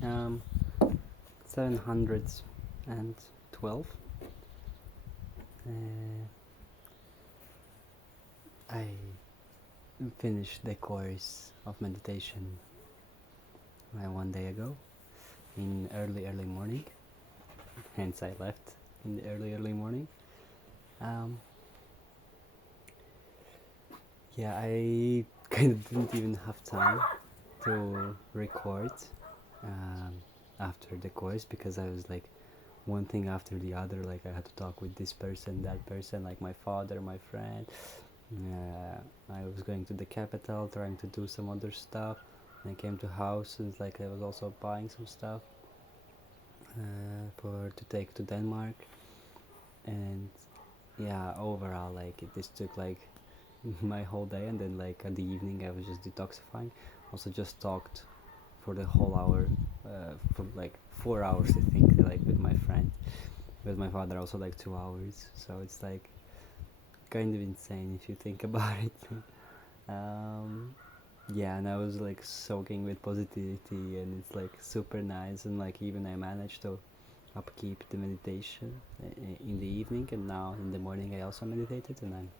Um, 712. I finished the course of meditation 1 day ago in early morning. Hence, I left in the early morning. Yeah, I kind of didn't even have time to record um, after the course because I was like one thing after the other. Like I had to talk with this person, that person, like my father, my friend. I was going to the capital, trying to do some other stuff. And I came to house and like I was also buying some stuff for to take to Denmark. And yeah, overall, like this took like my whole day, and then like at the evening I was just detoxifying. Also, just talked for the whole hour, for like 4 hours, I think, like with my friend. With my father, also like 2 hours. So it's like kind of insane if you think about it. um, yeah, and I was like soaking with positivity, and it's like super nice, and like even I managed to upkeep the meditation in the evening, and now in the morning I also meditated, and I'm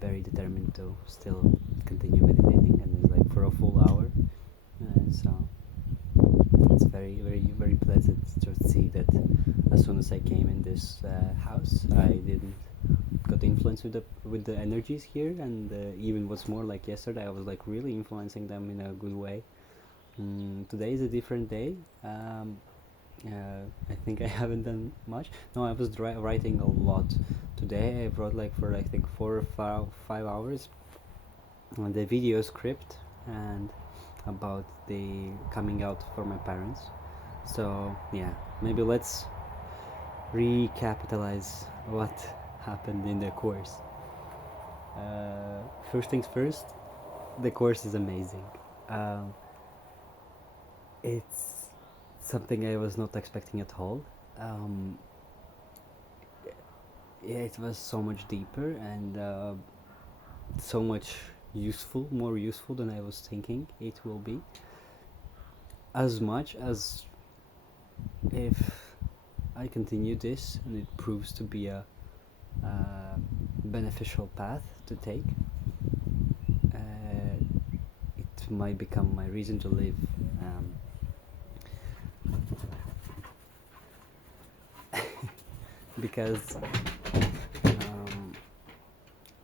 very determined to still continue meditating, and it's like for a full hour. So it's very pleasant to see that as soon as I came in this house, I didn't got influenced with the energies here, and even what's more, like yesterday I was like really influencing them in a good way. Today is a different day. I think I haven't done much. No, I was writing a lot today. I wrote like for I think 4 or 5 hours on the video script and about the coming out for my parents. So yeah, maybe let's recapitalize what happened in the course. First things first, the course is amazing. Um, it's something I was not expecting at all. Um, yeah, it was so much deeper and so much more useful than I was thinking it will be. As much as if I continue this and it proves to be a beneficial path to take, it might become my reason to live. Because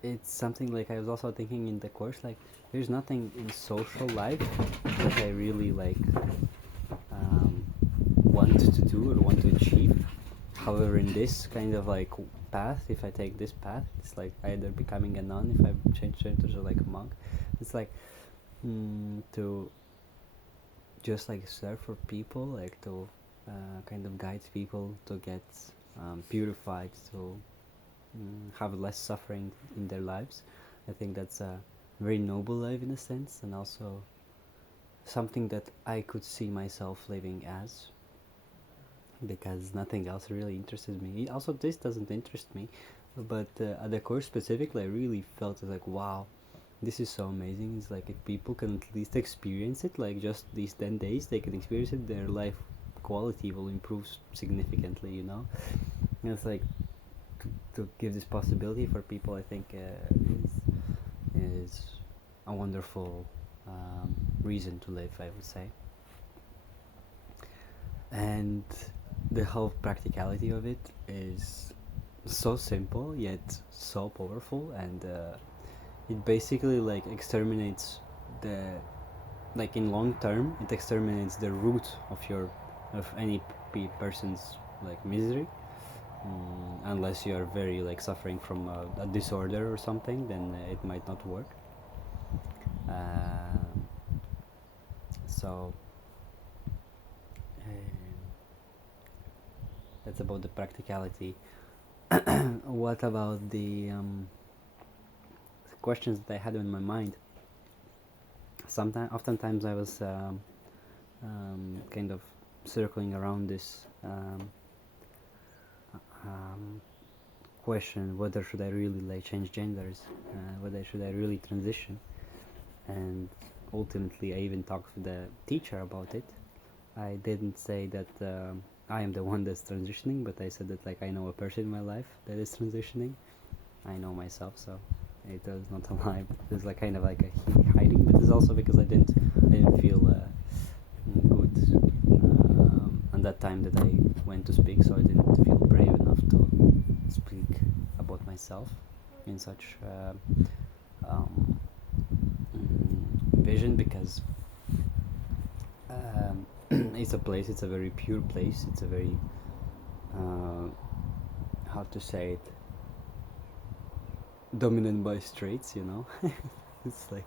it's something like I was also thinking in the course, like there's nothing in social life that I really like want to do or want to achieve. However, in this kind of like path, if I take this path, it's like either becoming a nun, if I change genders, or like a monk. It's like to just like serve for people, like to kind of guide people to get purified, to have less suffering in their lives. I think that's a very noble life in a sense, and also something that I could see myself living as, because nothing else really interested me. Also, this doesn't interest me, but at the course specifically, I really felt like, wow, this is so amazing. It's like if people can at least experience it, like just these 10 days, they can experience it, their life quality will improve significantly, you know? And it's like to give this possibility for people, I think is a wonderful reason to live, I would say. And the whole practicality of it is so simple yet so powerful, and it basically like exterminates the, like in long term, it exterminates the root of any person's like misery. Unless you are very like suffering from a disorder or something, then it might not work. So that's about the practicality. What about the questions that I had in my mind? Oftentimes I was kind of circling around this question: whether should I really like change genders, whether should I really transition, and ultimately I even talked to the teacher about it. I didn't say that I am the one that's transitioning, but I said that like I know a person in my life that is transitioning. I know myself, so it is not a lie. But it's like kind of like a hiding, but it's also because I didn't feel good at that time that I went to speak, so I didn't feel brave enough to speak about myself in such um, vision, because it's a place, it's a very pure place, it's a very how to say it, dominant by straights, you know. It's like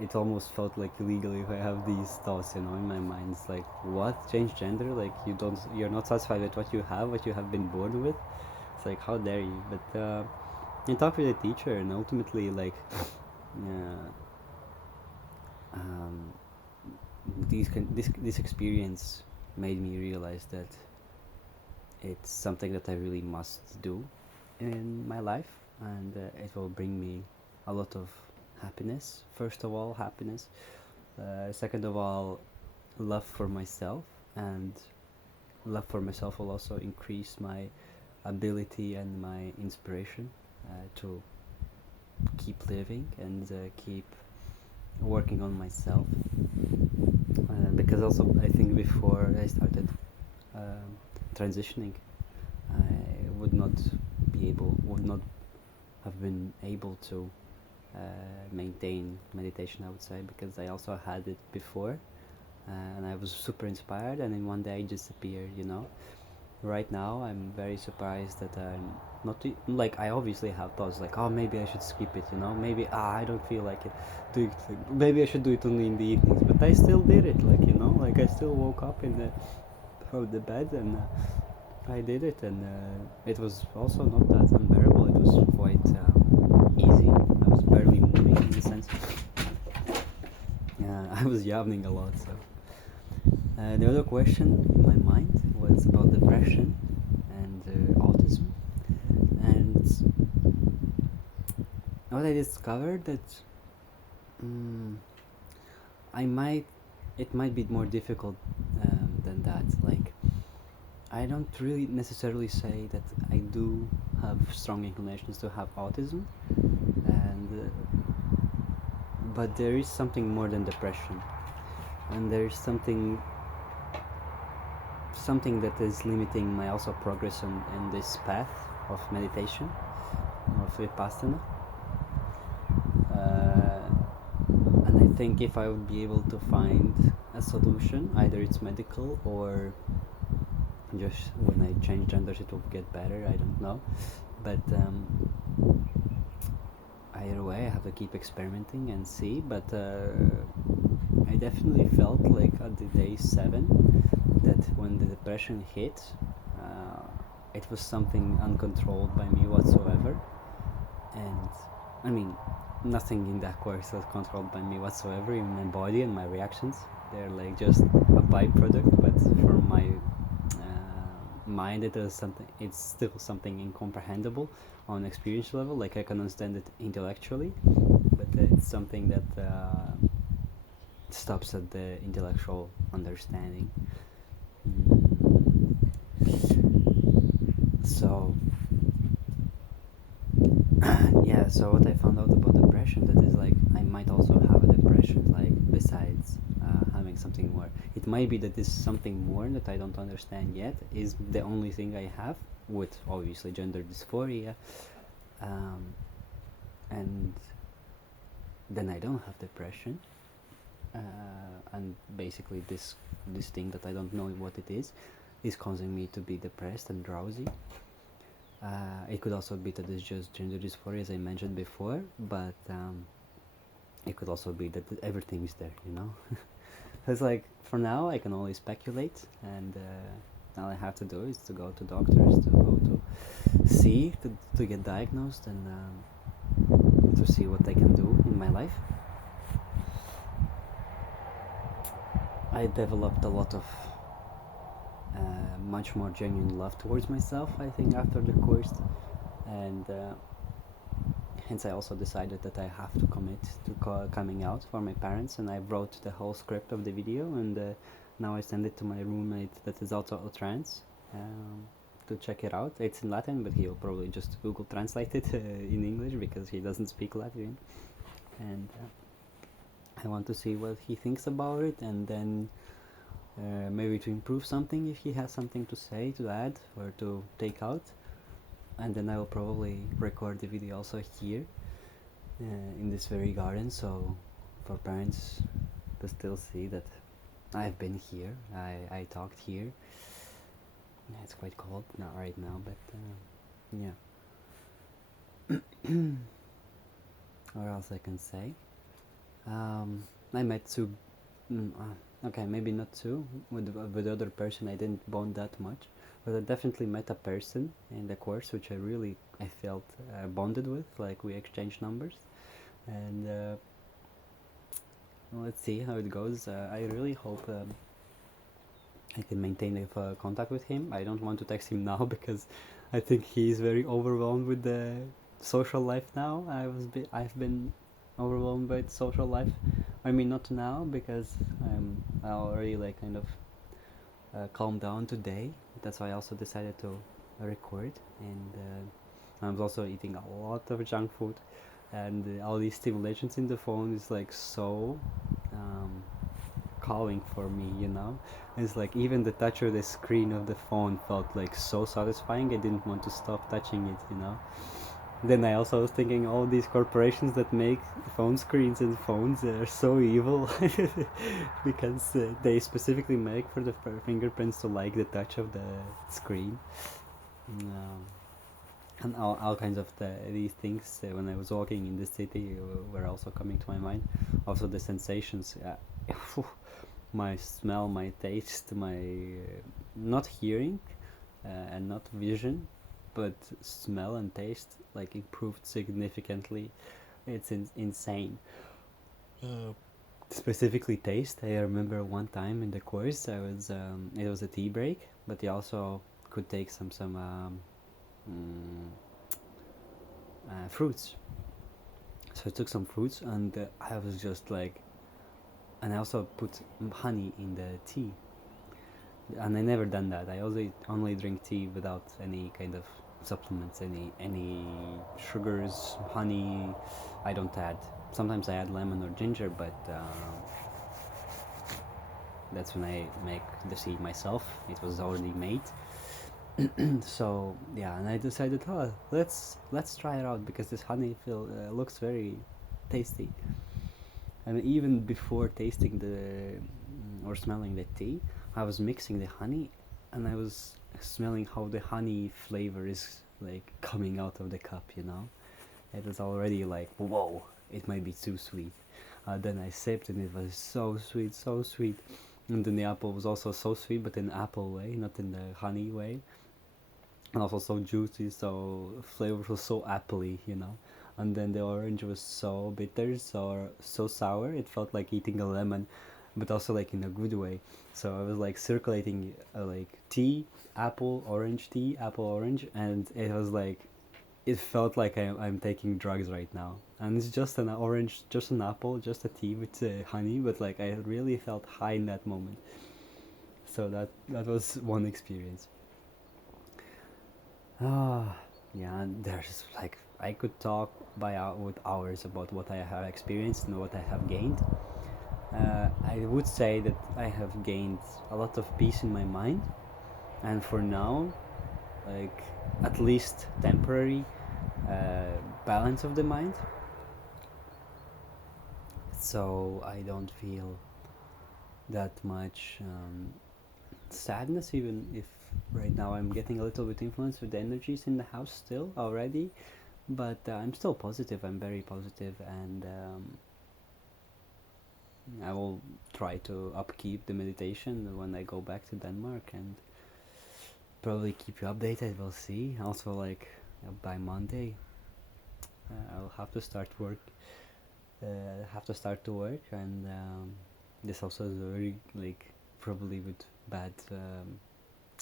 it almost felt like illegal if I have these thoughts, you know, in my mind. It's like, what, change gender? Like you're not satisfied with what you have been born with. It's like, how dare you? But I talked with a teacher, and ultimately, like, uh, um, this experience made me realize that it's something that I really must do in my life, and it will bring me a lot of happiness. First of all, happiness. Second of all, love for myself, and love for myself will also increase my ability and my inspiration to keep living and keep working on myself. Because also I think before I started transitioning, I would not have been able to maintain meditation, I would say, because I also had it before, and I was super inspired, and in one day it disappeared, you know. Right now I'm very surprised that I'm not like, I obviously have thoughts like, oh, maybe I should skip it, you know, maybe I don't feel like it, maybe I should do it only in the evenings, but I still did it, like, you know, like I still woke up from the bed, and I did it, and it was also not that unbearable. It was quite easy. I was barely moving in the sense. I was yawning a lot. So the other question in my mind was about depression and autism, and what I discovered that I might it might be more difficult than that. Like, I don't really necessarily say that I do have strong inclinations to have autism, and but there is something more than depression, and there is something that is limiting my also progress in this path of meditation, of vipassana. And I think if I would be able to find a solution, either it's medical or just when I change genders it will get better, I don't know, but either way I have to keep experimenting and see. But I definitely felt like at the day 7 that when the depression hit, it was something uncontrolled by me whatsoever, and I mean, nothing in that course was controlled by me whatsoever, in my body and my reactions. They're like just a byproduct, but for my mind it's still something incomprehensible on experience level. Like, I can understand it intellectually, but it's something that stops at the intellectual understanding. So yeah, so what I found out about depression, that is like, I might also have a depression, like, besides having something more. It might be that this something more that I don't understand yet is the only thing I have, with obviously gender dysphoria, and then I don't have depression, and basically this thing that I don't know what it is causing me to be depressed and drowsy. It could also be that it's just gender dysphoria, as I mentioned before, but it could also be that everything is there, you know. It's like, for now I can only speculate, and all I have to do is to go to doctors, to go to see, to get diagnosed, and to see what I can do in my life. I developed a lot of much more genuine love towards myself, I think, after the course, and hence I also decided that I have to commit to coming out for my parents, and I wrote the whole script of the video, and Now I send it to my roommate that is also a trans, um, to check it out. It's in Latin, but he'll probably just Google translate it in English because he doesn't speak Latin. And I want to see what he thinks about it, and then maybe to improve something if he has something to say, to add, or to take out. And then I will probably record the video also here in this very garden, so for parents to still see that I've been here, I talked here. Yeah, it's quite cold, not right now, but yeah. What else I can say? I met two. Okay, maybe not two. With the other person, I didn't bond that much, but I definitely met a person in the course which I felt bonded with. Like we exchanged numbers, and let's see how it goes. I really hope I can maintain contact with him. I don't want to text him now because I think he's very overwhelmed with the social life now. I've been overwhelmed by social life. I mean, not now because I already like kind of calmed down today. That's why I also decided to record, and I was also eating a lot of junk food, and all these stimulations in the phone is like so calling for me, you know. It's like even the touch of the screen of the phone felt like so satisfying. I didn't want to stop touching it, you know. Then I also was thinking all these corporations that make phone screens and phones are so evil because they specifically make for the fingerprints to like the touch of the screen. Um, and all kinds of these things when I was walking in the city were also coming to my mind. Also the sensations, my smell, my taste, my not hearing and not vision, but smell and taste like improved significantly. It's insane. Specifically taste. I remember one time in the course it was a tea break, but you also could take some fruits. So I took some fruits, and I was just like, and I also put honey in the tea, and I never done that. I only drink tea without any kind of supplements, any sugars, honey. I don't add. Sometimes I add lemon or ginger, but that's when I make the tea myself. It was already made. So yeah, and I decided, oh, let's try it out because this honey looks very tasty. And even before tasting or smelling the tea, I was mixing the honey, and I was smelling how the honey flavor is like coming out of the cup. You know, it was already like, whoa, it might be too sweet. Then I sipped, and it was so sweet, so sweet. And then the apple was also so sweet, but in the apple way, not in the honey way. And also so juicy, so flavorful, so appley, you know. And then the orange was so bitter, so sour. It felt like eating a lemon, but also like in a good way. So I was like circulating like tea, apple, orange tea, apple, orange, and it was like it felt like I'm taking drugs right now. And it's just an orange, just an apple, just a tea with honey, but like I really felt high in that moment. So that was one experience. Ah, yeah, and there's like I could talk with hours about what I have experienced and what I have gained. I would say that I have gained a lot of peace in my mind, and for now, like at least temporary balance of the mind. So I don't feel that much sadness, even if right now I'm getting a little bit influenced with the energies in the house still already, but I'm still positive. I'm very positive, and I will try to upkeep the meditation when I go back to Denmark, and probably keep you updated. We'll see. Also, like by Monday, I'll have to start work. Have to start to work, and this also is very like probably with bad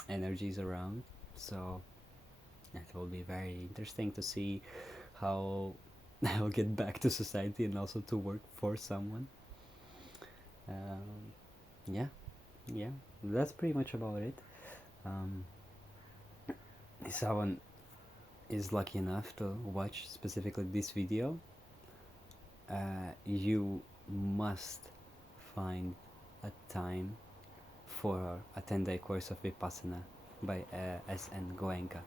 energies around. So it will be very interesting to see how I will get back to society and also to work for someone. Yeah. Yeah, that's pretty much about it. Um, if someone is lucky enough to watch specifically this video, you must find a time for a 10-day course of Vipassana by S.N. Goenka.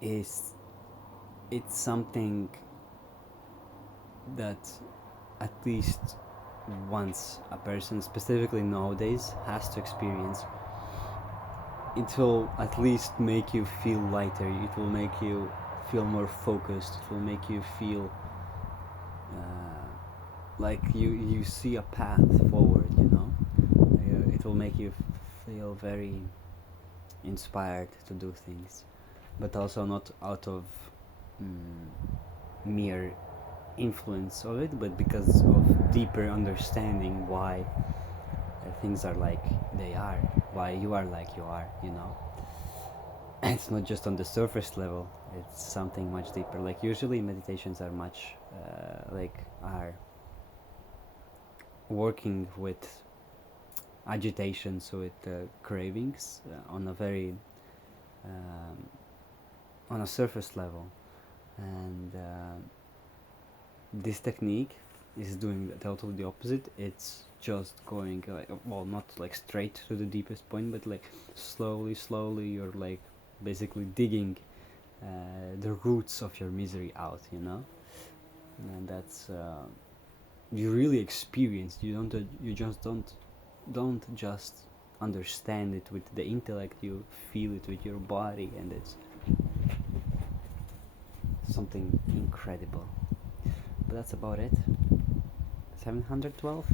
Is It's something that at least once a person, specifically nowadays, has to experience. It will at least make you feel lighter, it will make you feel more focused, it will make you feel like you see a path forward, you know. It will make you feel very inspired to do things, but also not out of mere influence of it, but because of deeper understanding why things are like they are, why you are like you are, you know. It's not just on the surface level, it's something much deeper. Like usually meditations are much are working with agitations, with cravings on a very on a surface level, and this technique is doing totally the opposite. It's just going well, not like straight to the deepest point, but like slowly you're like basically digging the roots of your misery out, you know. And that's you really experience. You just don't just understand it with the intellect. You feel it with your body, and it's something incredible. But that's about it. 712.